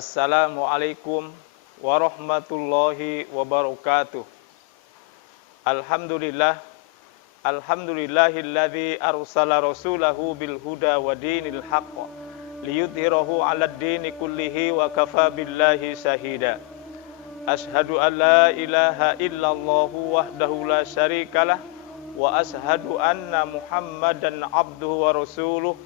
Assalamualaikum warahmatullahi wabarakatuh. Alhamdulillah, alhamdulillahilladzi arsala rasulahu bil huda wa dinil haqq liyudhhirahu 'alad dini kullihi wa kafa billahi syahida. Asyhadu an la ilaha illallah wahdahu la syarikalah wa asyhadu anna Muhammadan abduhu wa rasuluh.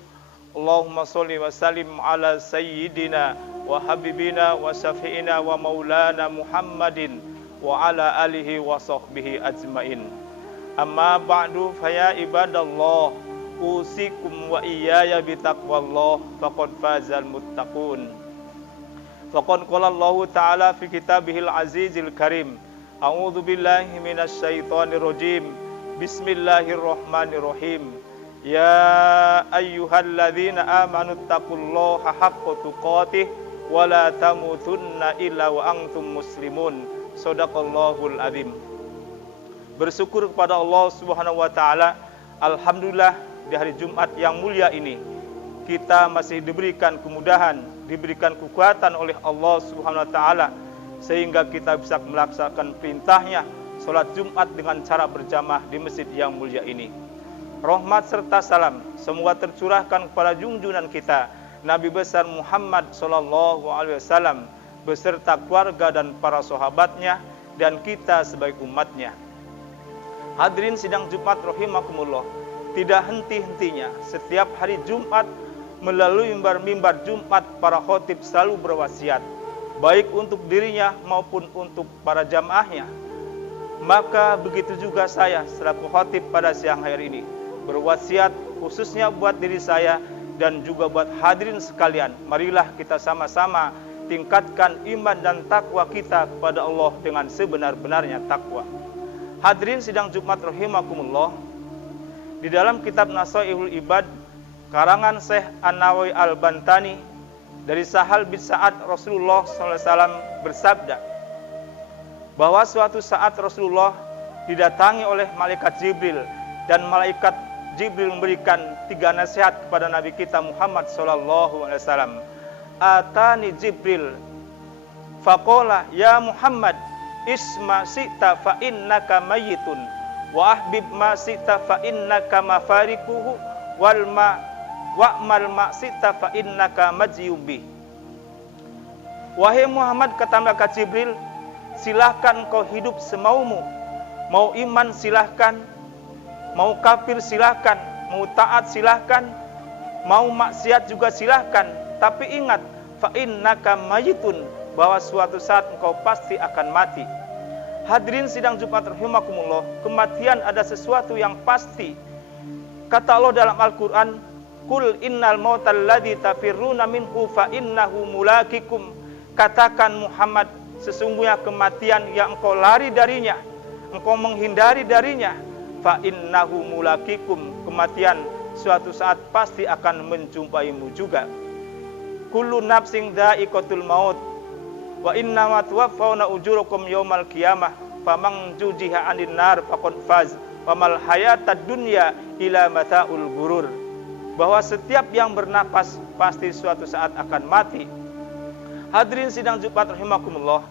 Allahumma sholli wa sallim ala sayyidina wa habibina wa syafi'ina wa maulana Muhammadin wa ala alihi wa sahbihi ajmain. Amma ba'du, faya ibadallah, usikum wa iyaya bitaqwallah, faqad fazal muttaqun. Faqad qala Allah ta'ala fi kitabihil azizil karim, a'udzu billahi minasy syaithanir rajim. Bismillahirrahmanirrahim. Ya ayyuhalladzina amanu taqullaha haqqa tuqatih wa la tamutunna illa wa antum muslimun. Shadaqallahul azim. Bersyukur kepada Allah Subhanahu wa taala, alhamdulillah di hari Jumat yang mulia ini kita masih diberikan kemudahan, diberikan kekuatan oleh Allah Subhanahu wa taala sehingga kita bisa melaksanakan perintahnya salat Jumat dengan cara berjamaah di masjid yang mulia ini. Rahmat serta salam semoga tercurahkan kepada junjungan kita Nabi besar Muhammad sallallahu alaihi wasallam beserta keluarga dan para sahabatnya dan kita sebagai umatnya. Hadirin sidang Jumat rahimakumullah, tidak henti-hentinya setiap hari Jumat melalui mimbar-mimbar Jumat para khatib selalu berwasiat baik untuk dirinya maupun untuk para jamaahnya. Maka begitu juga saya selaku khatib pada siang hari ini berwasiat khususnya buat diri saya dan juga buat hadirin sekalian. Marilah kita sama-sama tingkatkan iman dan takwa kita kepada Allah dengan sebenar-benarnya takwa. Hadirin sidang Jumat rahimakumullah, di dalam kitab Nasaihul Ibad karangan Syekh An-Nawawi Al-Bantani dari Sahal bin Sa'ad, Rasulullah SAW bersabda bahwa suatu saat Rasulullah didatangi oleh malaikat Jibril dan malaikat Jibril memberikan 3 nasihat kepada Nabi kita Muhammad SAW. Atani Jibril faqala ya Muhammad isma sita fa innaka mayyitun wa ahbib ma sita fa innaka mafarikuhu wa'mal ma sita fa innaka majyubi. Wahai Muhammad, kata malaikat Jibril, silahkan kau hidup semaumu, mau iman silahkan, mau kafir silahkan, mau taat silahkan, mau maksiat juga silahkan. Tapi ingat, fa innaka mayitun, bahwa suatu saat engkau pasti akan mati. Hadirin sidang Jumat rahimakumullah, kematian ada sesuatu yang pasti. Kata Allah dalam Al-Quran, Qul innal mautal ladzi tafirruna minhu fa innahu mulaqikum. Katakan Muhammad, sesungguhnya kematian yang engkau lari darinya, engkau menghindari darinya, fa innahu mulaqikum, kematian suatu saat pasti akan menjumpaimu juga. Kullu nafsin dha'iqatul maut wa innama tuwaffawna ujurakum yaumal qiyamah faman jujiha 'anil nar faqad faz wa mal hayatad dunya ila mata'ul ghurur. Bahwa setiap yang bernapas pasti suatu saat akan mati. Hadirin sidang Jumat rahimakumullah,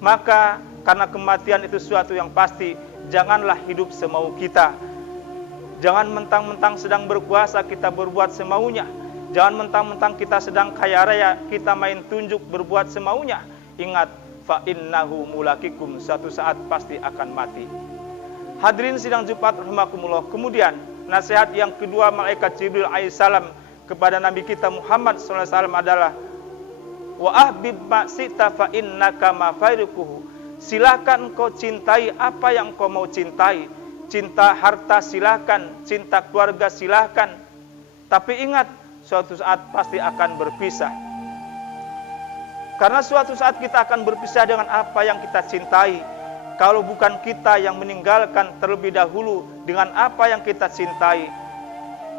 maka karena kematian itu suatu yang pasti, janganlah hidup semau kita. Jangan mentang-mentang sedang berkuasa kita berbuat semaunya. Jangan mentang-mentang kita sedang kaya raya kita main tunjuk berbuat semaunya. Ingat, fa innahu mulaqikum, suatu saat pasti akan mati. Hadirin sidang Jumat rahimakumullah, kemudian nasihat yang kedua malaikat Jibril alaihissalam kepada Nabi kita Muhammad SAW adalah wa ahbib ma sita fa innaka mafarikuhu. Silakan kau cintai apa yang kau mau cintai. Cinta harta silakan, cinta keluarga silakan. Tapi ingat, suatu saat pasti akan berpisah. Karena suatu saat kita akan berpisah dengan apa yang kita cintai. Kalau bukan kita yang meninggalkan terlebih dahulu dengan apa yang kita cintai,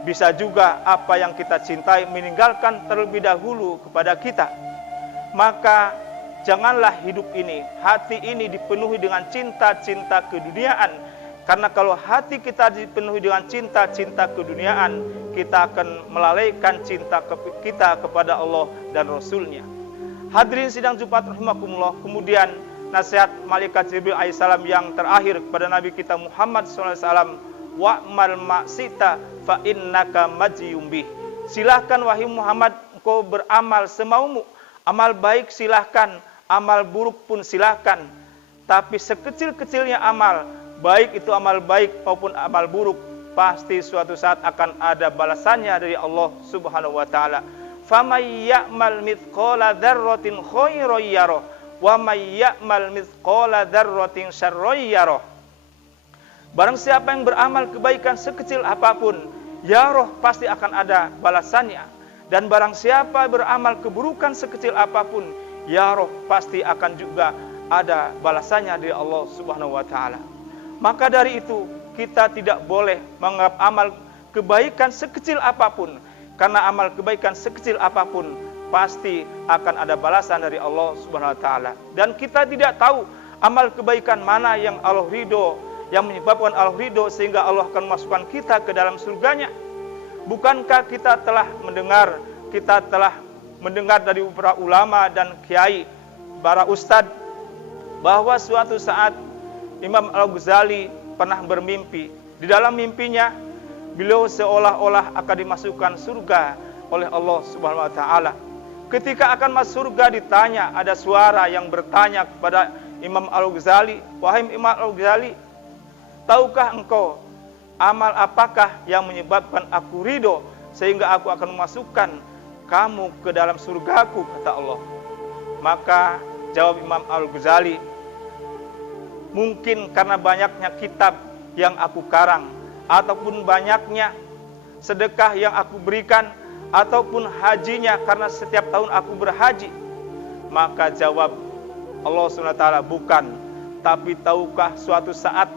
bisa juga apa yang kita cintai meninggalkan terlebih dahulu kepada kita. Maka janganlah hidup ini, hati ini dipenuhi dengan cinta-cinta keduniaan. Karena kalau hati kita dipenuhi dengan cinta-cinta keduniaan, kita akan melalaikan cinta kita kepada Allah dan Rasul-Nya. Hadirin sidang Jumat rahimakumullah, kemudian nasihat malaikat Jibril alaihissalam yang terakhir kepada Nabi kita Muhammad SAW, wa'mal ma'sita fa innaka majiyum bih. Silahkan wahai Muhammad, engkau beramal semaumu. Amal baik silahkan, amal buruk pun silahkan. Tapi sekecil-kecilnya amal, baik itu amal baik maupun amal buruk, pasti suatu saat akan ada balasannya dari Allah Subhanahu wa taala. Famay ya'mal mithqala dzarratin khairan yarah wa may ya'mal mithqala dzarratin syarran yarah. Barang siapa yang beramal kebaikan sekecil apapun, ya roh pasti akan ada balasannya. Dan barang siapa beramal keburukan sekecil apapun, ya roh pasti akan juga ada balasannya dari Allah Subhanahu wa taala. Maka dari itu, kita tidak boleh menganggap amal kebaikan sekecil apapun, karena amal kebaikan sekecil apapun pasti akan ada balasan dari Allah Subhanahu wa taala. Dan kita tidak tahu amal kebaikan mana yang Allah ridho, yang menyebabkan Allah ridho sehingga Allah akan masukkan kita ke dalam surganya. Bukankah kita telah mendengar dari para ulama dan kiai, para ustadz, bahwa suatu saat Imam Al-Ghazali pernah bermimpi. Di dalam mimpinya, beliau seolah-olah akan dimasukkan surga oleh Allah Subhanahu wa taala. Ketika akan masuk surga ditanya, ada suara yang bertanya kepada Imam Al-Ghazali, "Wahai Imam Al-Ghazali, tahukah engkau amal apakah yang menyebabkan aku ridho sehingga aku akan memasukkan kamu ke dalam surgaku?" kata Allah. Maka jawab Imam Al-Ghazali, "Mungkin karena banyaknya kitab yang aku karang, ataupun banyaknya sedekah yang aku berikan, ataupun hajinya karena setiap tahun aku berhaji." Maka jawab Allah SWT, "Bukan, tapi tahukah suatu saat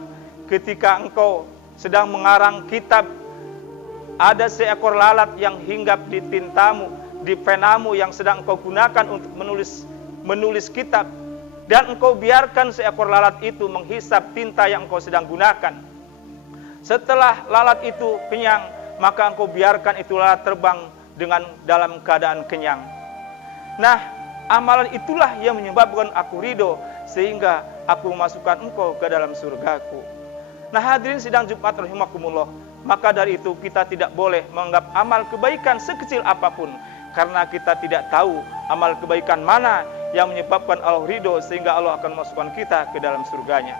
ketika engkau sedang mengarang kitab, ada seekor lalat yang hinggap di tintamu, di penamu yang sedang engkau gunakan untuk menulis kitab, dan engkau biarkan seekor lalat itu menghisap tinta yang engkau sedang gunakan. Setelah lalat itu kenyang, maka engkau biarkan itu lalat terbang dalam keadaan kenyang. Nah, amalan itulah yang menyebabkan aku ridho sehingga aku memasukkan engkau ke dalam surgaku." Nah, hadirin sidang Jumat rahimakumullah, maka dari itu kita tidak boleh menganggap amal kebaikan sekecil apapun, karena kita tidak tahu amal kebaikan mana yang menyebabkan Allah ridho sehingga Allah akan memasukkan kita ke dalam surganya.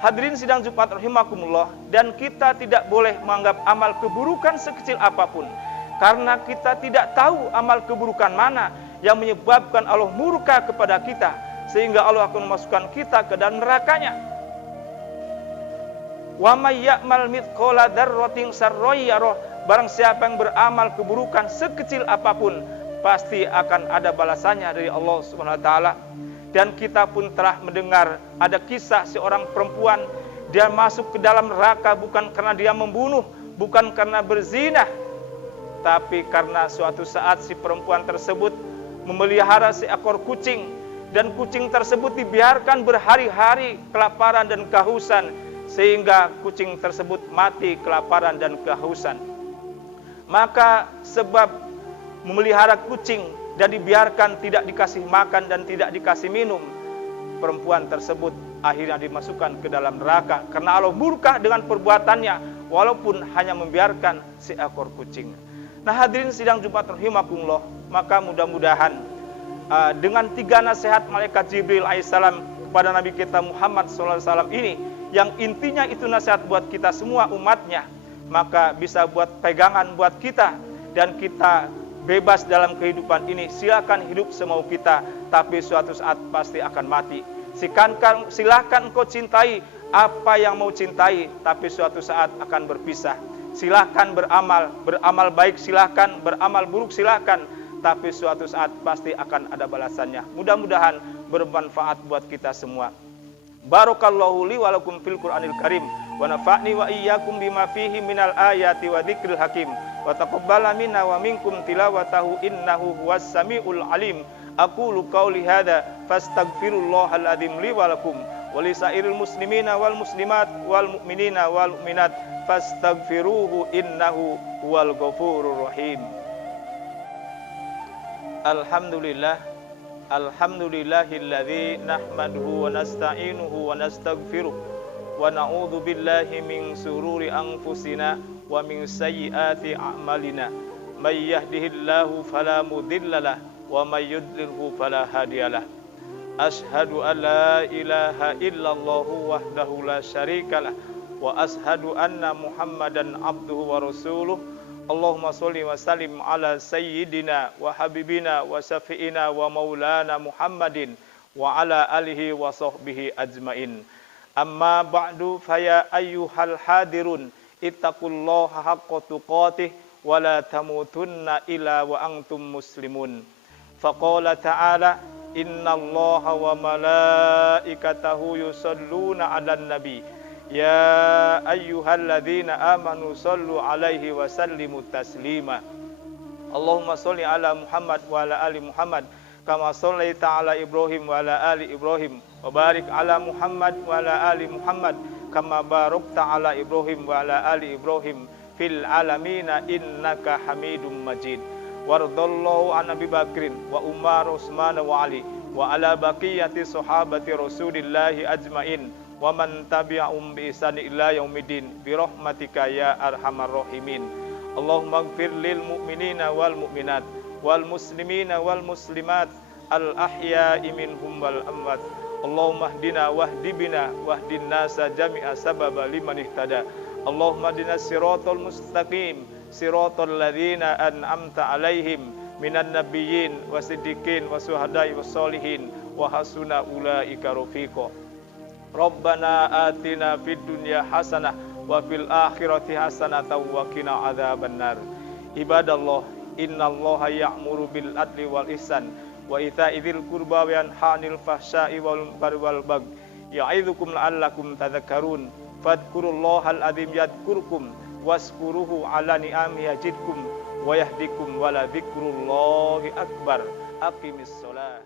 Hadirin sidang Jumat rahimakumullah, dan kita tidak boleh menganggap amal keburukan sekecil apapun, karena kita tidak tahu amal keburukan mana yang menyebabkan Allah murka kepada kita sehingga Allah akan memasukkan kita ke dalam nerakanya. Wa may ya'mal mithqala dzarratin syarran yarah. Barang siapa yang beramal keburukan sekecil apapun, pasti akan ada balasannya dari Allah Subhanahu wa taala. Dan kita pun telah mendengar ada kisah seorang perempuan, dia masuk ke dalam neraka bukan karena dia membunuh, bukan karena berzina, tapi karena suatu saat si perempuan tersebut memelihara seekor kucing, dan kucing tersebut dibiarkan berhari-hari kelaparan dan kehausan, sehingga kucing tersebut mati kelaparan dan kehausan. Maka sebab memelihara kucing dan dibiarkan tidak dikasih makan dan tidak dikasih minum, perempuan tersebut akhirnya dimasukkan ke dalam neraka karena Allah murka dengan perbuatannya walaupun hanya membiarkan seekor kucing. Nah, hadirin sidang Jumat rahimakumullah, maka mudah-mudahan dengan 3 nasihat malaikat Jibril alaihissalam kepada Nabi kita Muhammad SAW ini, yang intinya itu nasihat buat kita semua umatnya, maka bisa buat pegangan buat kita, dan kita bebas dalam kehidupan ini. Silakan hidup semau kita, tapi suatu saat pasti akan mati. Silakan engkau cintai apa yang mau cintai, tapi suatu saat akan berpisah. Silakan beramal baik silakan, beramal buruk silakan, tapi suatu saat pasti akan ada balasannya. Mudah-mudahan bermanfaat buat kita semua. Barakallahu li wa lakum fil Qur'anil Karim, wa nafa'ni wa iyyakum bima fihi minal ayati wa dzikril hakim, wa taqabbala minna wa minkum tilawatahu innahu huwas samiul alim. Aqulu qauli hadza fastaghfirullahal adzim li wa lakum wa lisairil muslimina wal muslimat wal mu'minina wal mu'minat fastaghfiruhu innahu huwal ghafurur rahim. Alhamdulillah, Alhamdulillahilladzi nahmaduhu wa nasta'inuhu wa nastaghfiruh wa na'udzu billahi min sururi anfusina wa min sayyiati a'malina. May yahdihillahu fala mudhillalah wa may yudlilhu fala hadiyalah. Ashhadu an la ilaha illallah wahdahu la syarikalah wa ashhadu anna Muhammadan abduhu wa rasuluh. Allahumma sholli wa sallim ala sayyidina wa habibina wa syafi'ina wa maulana Muhammadin wa ala alihi wa sahbihi ajmain. Amma ba'du, faya ayyuhal hadirun ittaqullaha haqqa tuqatih wa la tamutunna illa wa antum muslimun. Faqala ta'ala, innallaha wa malaikatahu yusalluna 'alan nabi. Ya ayyuhalladzina amanu sallu alaihi wa sallimu taslima. Allahumma sholli ala Muhammad wa ala ali Muhammad kama shallaita ala Ibrahim wa ala ali Ibrahim wa barik ala Muhammad wa ala ali Muhammad kama barakta ala Ibrahim wa ala ali Ibrahim fil alamina innaka Hamidum Majid. Wardallahu an Abi Bakrin wa Umar Utsman wa Ali wa ala baqiyati sahabati Rasulillahi ajmain wa man tabi'ahum bi ihsan ila yaumiddin bi rahmatika ya arhamar rahimin. Allahumma ighfir lil mu'minina wal mu'minat wal muslimina wal muslimat al ahya'i minhum wal amwat. Allahumma hdina wahdi bina wahdin nasa jami'a sababa liman ihtada. Allahumma hdina siratal mustaqim siratal ladzina an'amta 'alaihim minan nabiyyin wasiddiqin wasuhada'i wassolihin wa hasuna ulaika rafiqa. Rabbana atina fid dunya hasanah wa fil akhirati hasanah wa qina adzabannar. Ibadallah, innallaha ya'muru bil adli wal ihsan wa ita'i dzil qurba wa yanha 'anil fahsya'i wal munkari wal baghi ya'idzukum la'allakum tadhakkarun. Fadhkurullahal adzim yadhkurkum waskuruhu 'ala ni'amihi yazidkum wa yahdikum wa la dzikrullahi akbar. Aqimis shalah.